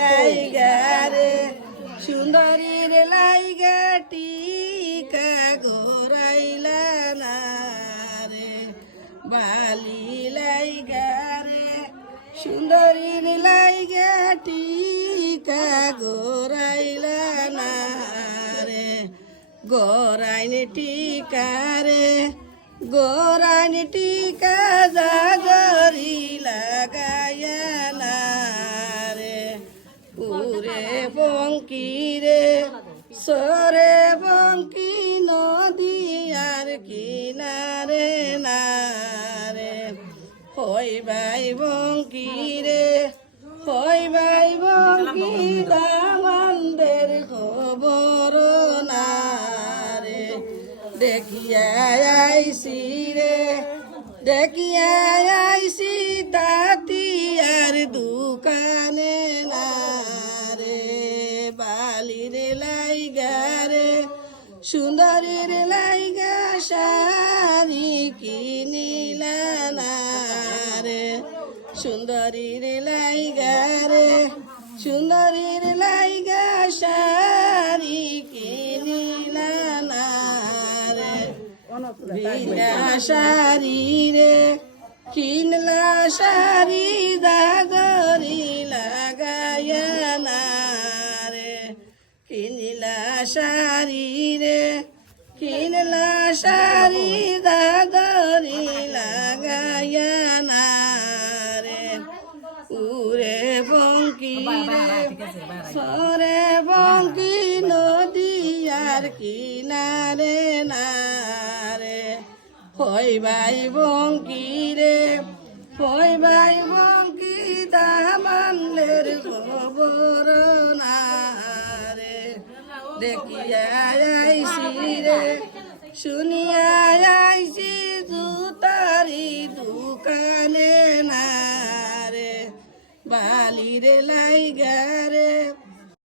লাইগা রে, সুন্দরীর লাইগা টিকা গোরাইলা না রে। বালি লাইগা সুন্দরীর লাইগা টিকা গোরাইলা না রে। গোরাইন টিকা রে, গোরাইন টিকা উরে বঙ্কি রে সরে বঙ্কি নদী আর কিনারে না রে হই ভাই বঙ্কি রে হই ভাই বঙ্কি দামন্দের খবর না রে দেখিয়া আইসি রে, দেখিয়া আইসি বালির লাইগা রে, সুন্দরীর লাইগা শাড়ি কিনিলা না রে। সুন্দরীর লাইগা রে, সুন্দরীর লাইগা শাড়ি কিনিলা না রে। বিনা শাড়ি রে, কিনলা শাড়ি কিনলা শাড়ি রে কিনলা শাড়ি দাগরি লাগায়া না রে উরে বঙ্কি রে সরে বঙ্কি নদী আর কিনারে না রে হই ভাই বঙ্কি রে হই ভাই বঙ্কি দামানের খবর দেখিয়া আইসি রে শুনিয়া আইসি জুতারি দোকানে না রে বালিরে লাইগা রে